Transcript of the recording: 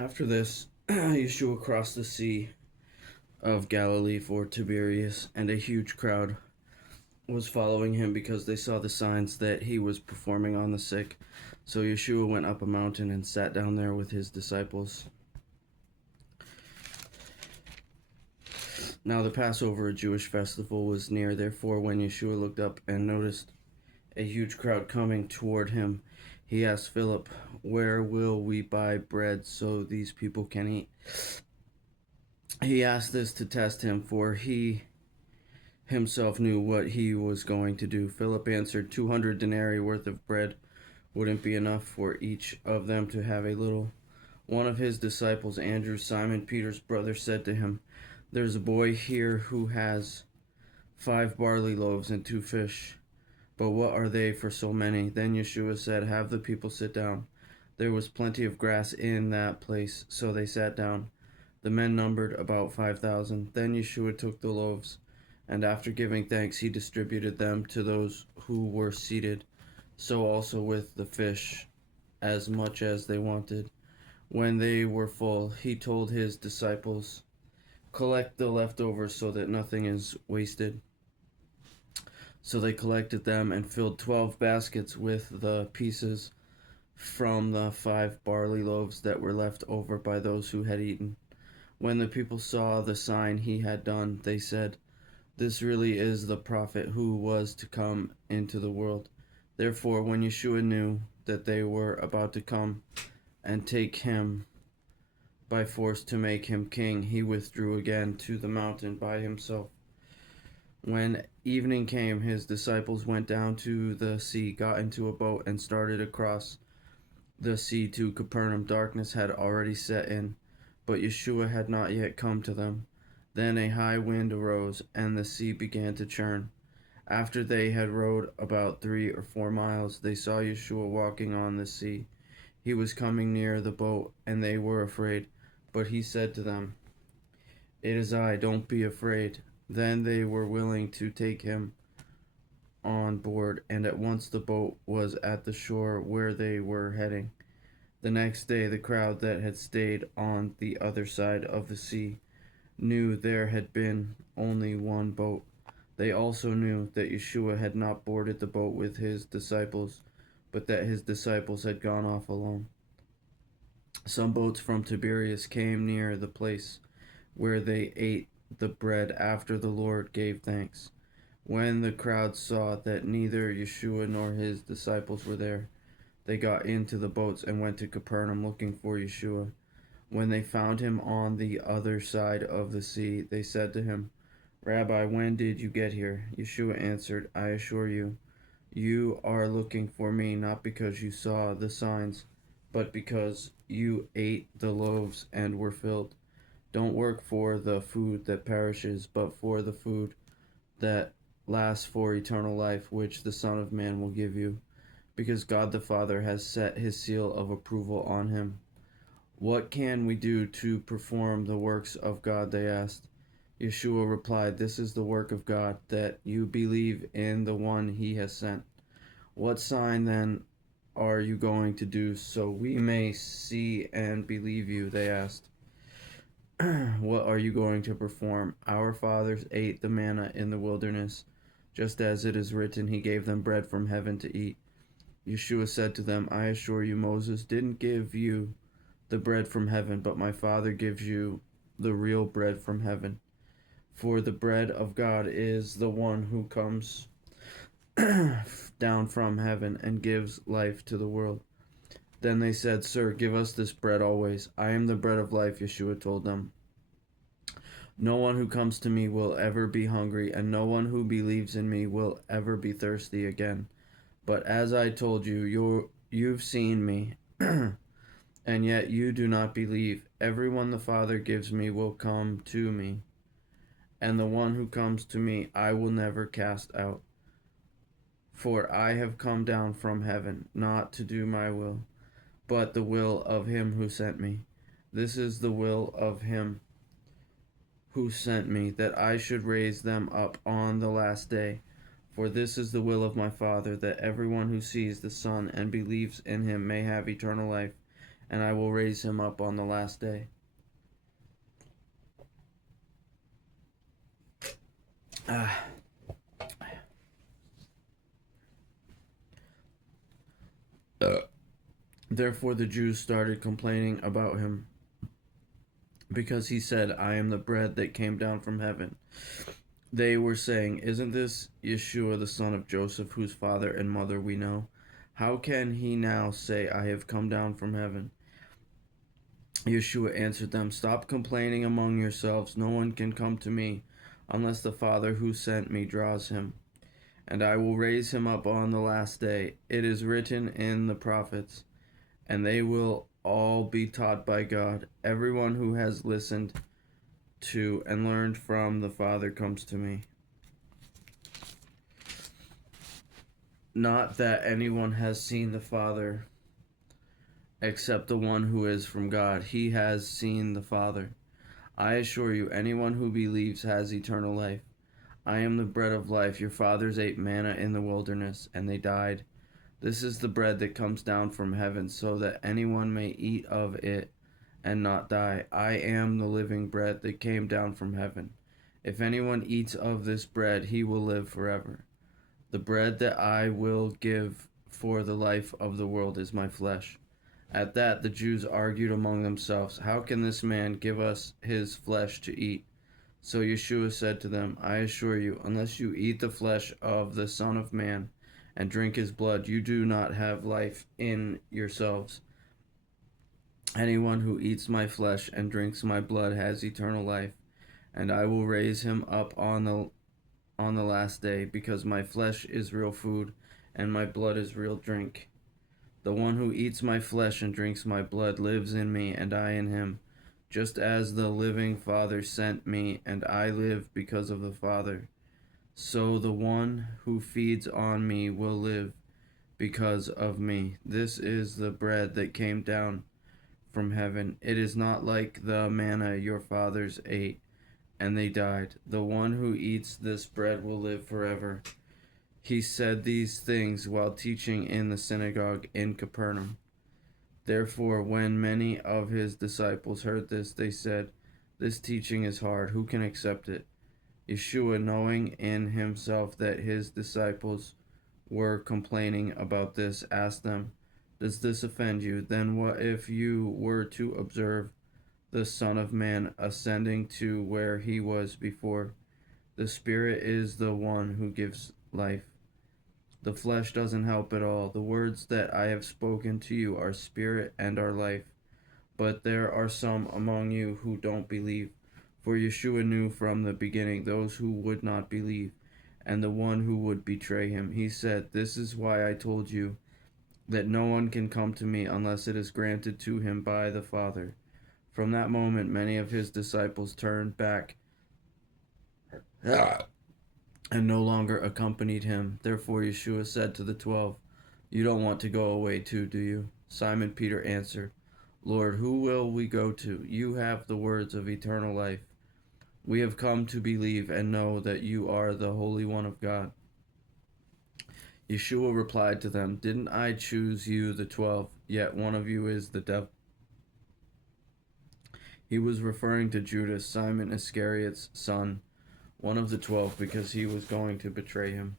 After this, Yeshua crossed the Sea of Galilee for Tiberias, and a huge crowd was following him because they saw the signs that he was performing on the sick. So Yeshua went up a mountain and sat down there with his disciples. Now the Passover, a Jewish festival, was near. Therefore, when Yeshua looked up and noticed a huge crowd coming toward him, he asked Philip, "Where will we buy bread so these people can eat?" He asked this to test him, for he himself knew what he was going to do. Philip answered, 200 denarii worth of bread wouldn't be enough for each of them to have a little. One of his disciples, Andrew, Simon Peter's brother, said to him, "There's a boy here who has 5 barley loaves and 2 fish. But what are they for so many?" Then Yeshua said, "Have the people sit down." There was plenty of grass in that place, so they sat down. The men numbered about 5,000. Then Yeshua took the loaves, and after giving thanks, he distributed them to those who were seated, so also with the fish, as much as they wanted. When they were full, he told his disciples, "Collect the leftovers so that nothing is wasted." So they collected them and filled 12 baskets with the pieces from the 5 barley loaves that were left over by those who had eaten. When the people saw the sign he had done, they said, "This really is the prophet who was to come into the world." Therefore, when Yeshua knew that they were about to come and take him by force to make him king, he withdrew again to the mountain by himself. When evening came, his disciples went down to the sea, got into a boat, and started across the sea to Capernaum. Darkness had already set in, but Yeshua had not yet come to them. Then a high wind arose, and the sea began to churn. After they had rowed about 3 or 4 miles, they saw Yeshua walking on the sea. He was coming near the boat, and they were afraid. But he said to them, "It is I, don't be afraid." Then they were willing to take him on board, and at once the boat was at the shore where they were heading. The next day, the crowd that had stayed on the other side of the sea knew there had been only one boat. They also knew that Yeshua had not boarded the boat with his disciples, but that his disciples had gone off alone. Some boats from Tiberias came near the place where they ate the bread after the Lord gave thanks. When the crowd saw that neither Yeshua nor his disciples were there, they got into the boats and went to Capernaum looking for Yeshua. When they found him on the other side of the sea, they said to him, "Rabbi, when did you get here?" Yeshua answered, "I assure you, you are looking for me not because you saw the signs, but because you ate the loaves and were filled. Don't work for the food that perishes, but for the food that lasts for eternal life, which the Son of Man will give you, because God the Father has set his seal of approval on him." "What can we do to perform the works of God?" they asked. Yeshua replied, "This is the work of God, that you believe in the one he has sent." "What sign then are you going to do so we may see and believe you?" they asked. "What are you going to perform? Our fathers ate the manna in the wilderness, just as it is written, he gave them bread from heaven to eat." Yeshua said to them, "I assure you, Moses didn't give you the bread from heaven, but my Father gives you the real bread from heaven. For the bread of God is the one who comes down from heaven and gives life to the world." Then they said, "Sir, give us this bread always." "I am the bread of life," Yeshua told them. "No one who comes to me will ever be hungry, and no one who believes in me will ever be thirsty again. But as I told you, you've seen me, and yet you do not believe. Everyone the Father gives me will come to me, and the one who comes to me I will never cast out. For I have come down from heaven, not to do my will, but the will of him who sent me. This is the will of him who sent me, that I should raise them up on the last day. For this is the will of my Father, that everyone who sees the Son and believes in him may have eternal life, and I will raise him up on the last day. Ah. Therefore the Jews started complaining about him, because he said, I am the bread that came down from heaven. They were saying, isn't this Yeshua the son of Joseph, whose father and mother we know? How can he now say, I have come down from heaven? Yeshua answered them, stop complaining among yourselves. No one can come to me unless the Father who sent me draws him, and I will raise him up on the last day. It is written in the prophets, and they will all be taught by God. Everyone who has listened to and learned from the Father comes to me. Not that anyone has seen the Father except the one who is from God. He has seen the Father. I assure you, anyone who believes has eternal life. I am the bread of life. Your fathers ate manna in the wilderness, and they died. This is the bread that comes down from heaven, so that anyone may eat of it and not die. I am the living bread that came down from heaven. If anyone eats of this bread, he will live forever. The bread that I will give for the life of the world is my flesh. At that, the Jews argued among themselves, how can this man give us his flesh to eat? So Yeshua said to them, I assure you, unless you eat the flesh of the Son of Man and drink his blood, you do not have life in yourselves. Anyone who eats my flesh and drinks my blood has eternal life, and I will raise him up on the last day, because my flesh is real food and my blood is real drink. The one who eats my flesh and drinks my blood lives in me, and I in him. Just as the living Father sent me, and I live because of the Father, so the one who feeds on me will live because of me. This is the bread that came down from heaven. It is not like the manna your fathers ate, and they died. The one who eats this bread will live forever. He said these things while teaching in the synagogue in Capernaum. Therefore, when many of his disciples heard this, they said, this teaching is hard. Who can accept it? Yeshua, knowing in himself that his disciples were complaining about this, asked them, does this offend you? Then what if you were to observe the Son of Man ascending to where he was before? The Spirit is the one who gives life. The flesh doesn't help at all. The words that I have spoken to you are spirit and are life. But there are some among you who don't believe. For Yeshua knew from the beginning those who would not believe, and the one who would betray him. He said, this is why I told you that no one can come to me unless it is granted to him by the Father. From that moment, many of his disciples turned back and no longer accompanied him. Therefore Yeshua said to the 12, you don't want to go away too, do you? Simon Peter answered, Lord, who will we go to? You have the words of eternal life. We have come to believe and know that you are the Holy One of God. Yeshua replied to them, didn't I choose you, the 12? Yet one of you is the devil. He was referring to Judas, Simon Iscariot's son, one of the 12, because he was going to betray him.